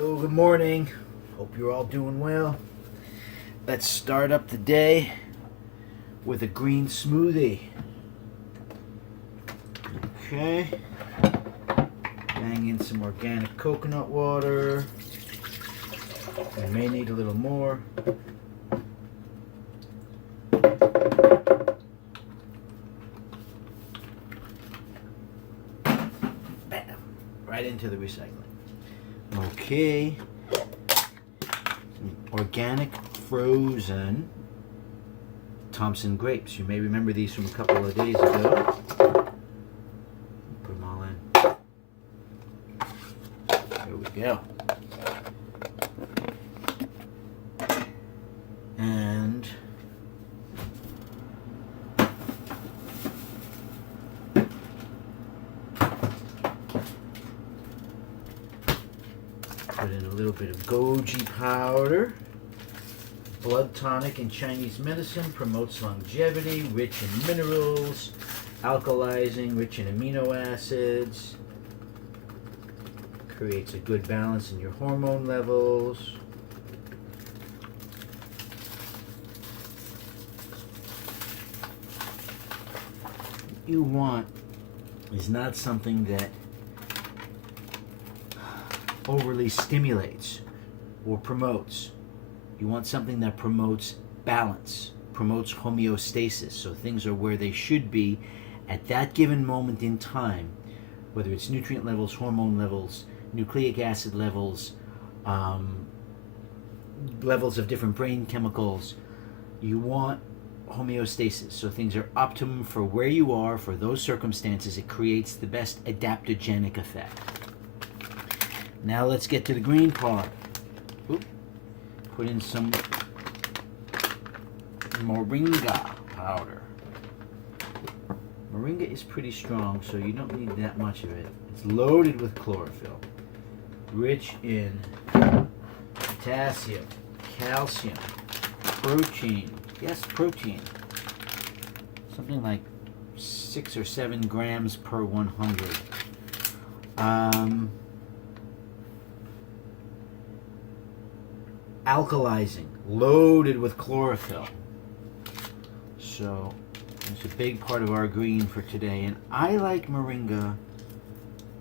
Hello, good morning. Hope you're all doing well. Let's start up the day with a green smoothie. Okay. Bang in some organic coconut water. I may need a little more. Bam. Right into the recycling. Okay. Organic frozen Thompson grapes. You may remember these from a couple of days ago. Put them all in. There we go. And put in a little bit of goji powder. Blood tonic in Chinese medicine, promotes longevity, rich in minerals, alkalizing, rich in amino acids, creates a good balance in your hormone levels. What you want is not something that overly stimulates or promotes. You want something that promotes balance, promotes homeostasis, so things are where they should be at that given moment in time, whether it's nutrient levels, hormone levels, nucleic acid levels, levels of different brain chemicals. You want homeostasis, so things are optimum for where you are, for those circumstances. It creates the best adaptogenic effect. Now let's get to the green part. Oop. Put in some Moringa powder. Moringa is pretty strong, so you don't need that much of it. It's loaded with chlorophyll, rich in potassium, calcium, protein. Yes, protein. Something like 6 or 7 grams per 100. Alkalizing, loaded with chlorophyll. So it's a big part of our green for today, and I like Moringa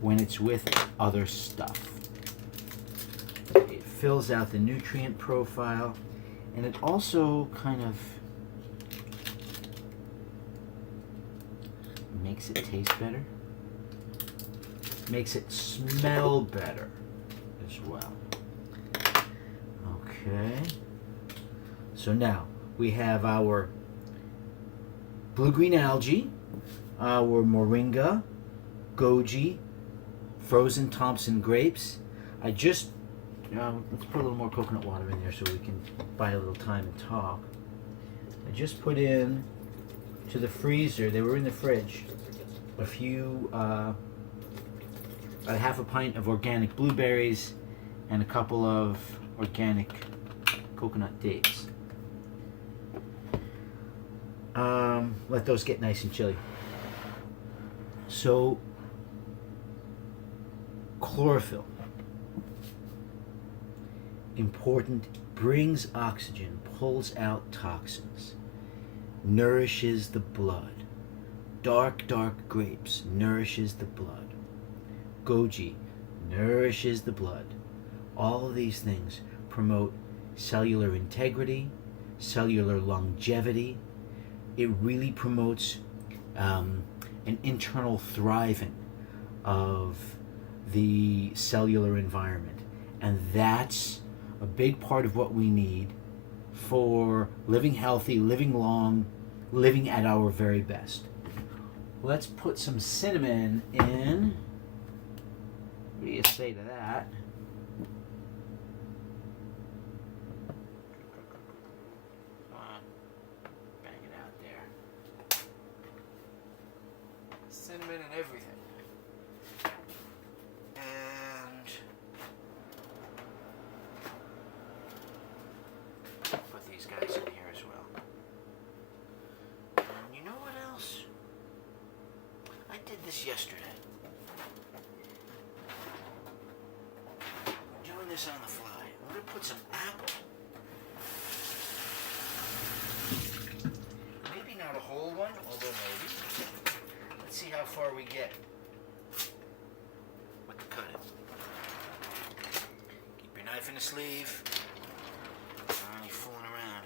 when it's with other stuff. It fills out the nutrient profile, and it also kind of makes it taste better, makes it smell better as well. Okay, so now we have our blue-green algae, our Moringa, goji, frozen Thompson grapes. I just, let's put a little more coconut water in there so we can buy a little time and talk. I just put in to the freezer, they were in the fridge, a few, about a half a pint of organic blueberries and a couple of organic coconut dates. Let those get nice and chilly. So, chlorophyll, important, brings oxygen, pulls out toxins, nourishes the blood. Dark grapes nourishes the blood. Goji nourishes the blood. All of these things promote cellular integrity, cellular longevity. It really promotes an internal thriving of the cellular environment. And that's a big part of what we need for living healthy, living long, living at our very best. Let's put some cinnamon in. What do you say to that? Cinnamon and everything. And put these guys in here as well. And you know what else? I did this yesterday. We're doing this on the fly. I'm going to put some apple. Maybe not a whole one, although maybe. Let's see how far we get with the cutting. Keep your knife in the sleeve. You're fooling around.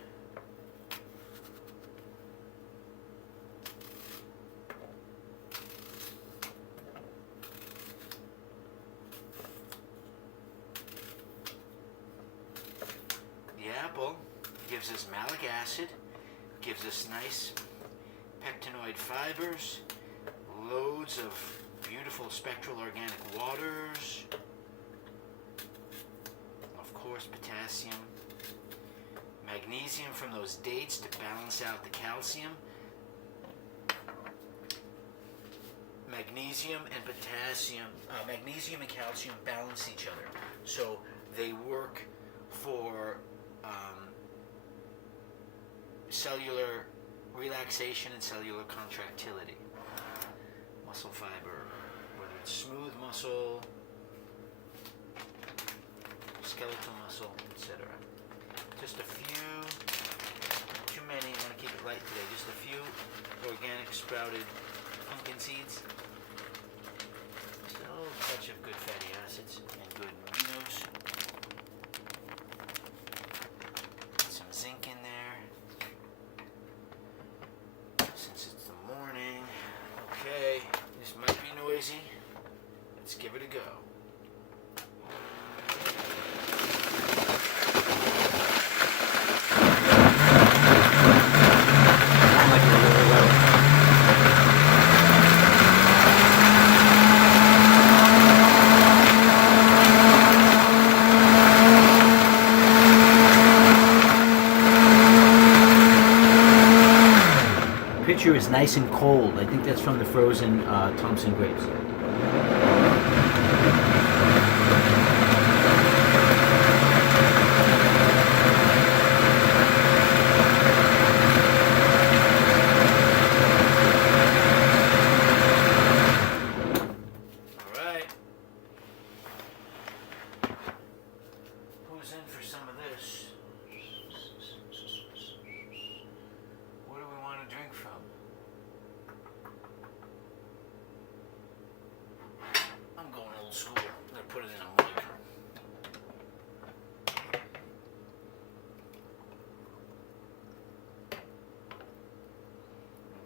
The apple gives us malic acid, gives us nice pectinoid fibers, loads of beautiful spectral organic waters, of course potassium, magnesium from those dates to balance out the calcium. Magnesium and potassium, magnesium and calcium balance each other, so they work for cellular relaxation and cellular contractility. Muscle fiber, whether it's smooth muscle, skeletal muscle, etc. Just a few, not too many, I'm going to keep it light today, just a few organic sprouted pumpkin seeds. Just a little touch of good fatty acids and good aminos. Some zinc in there. Since it's the morning. Okay, this might be noisy. Let's give it a go. Picture is nice and cold. I think that's from the frozen Thompson grapes. All right. Who's in for some of this? What do we want to drink from? I'm going old school. I'm going to put it in a mug.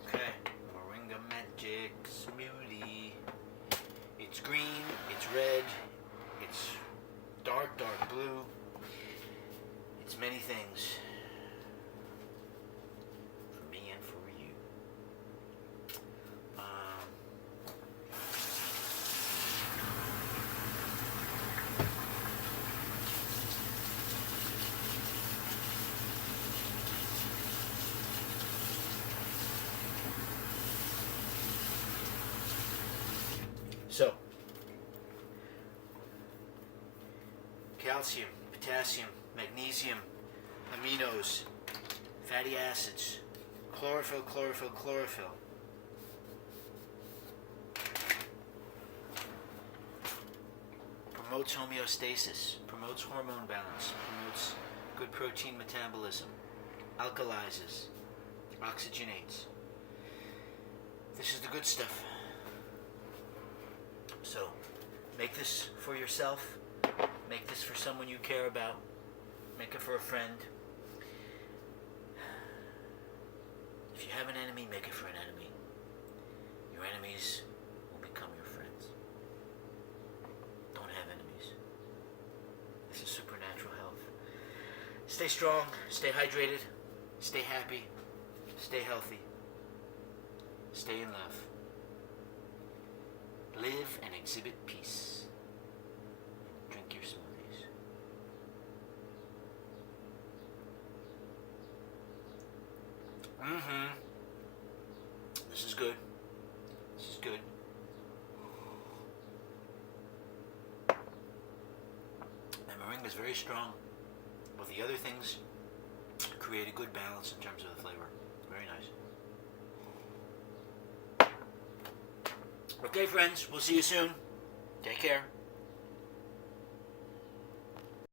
Okay. Moringa Magic Smoothie. It's green, it's red, it's dark, dark blue. It's many things. For me and for you. So, calcium, potassium, magnesium, aminos, fatty acids, chlorophyll, chlorophyll, chlorophyll. Promotes homeostasis, promotes hormone balance, promotes good protein metabolism, alkalizes, oxygenates. This is the good stuff. So, make this for yourself. Make this for someone you care about. Make it for a friend. If you have an enemy, make it for an enemy. Your enemies will become your friends. Don't have enemies. This is supernatural health. Stay strong, stay hydrated, stay happy, stay healthy, stay in love. Live and exhibit peace. Drink your smoothies. This is good. This is good. And Moringa is very strong. But the other things create a good balance in terms of the flavor. Very nice. Okay, friends, we'll see you soon. Take care.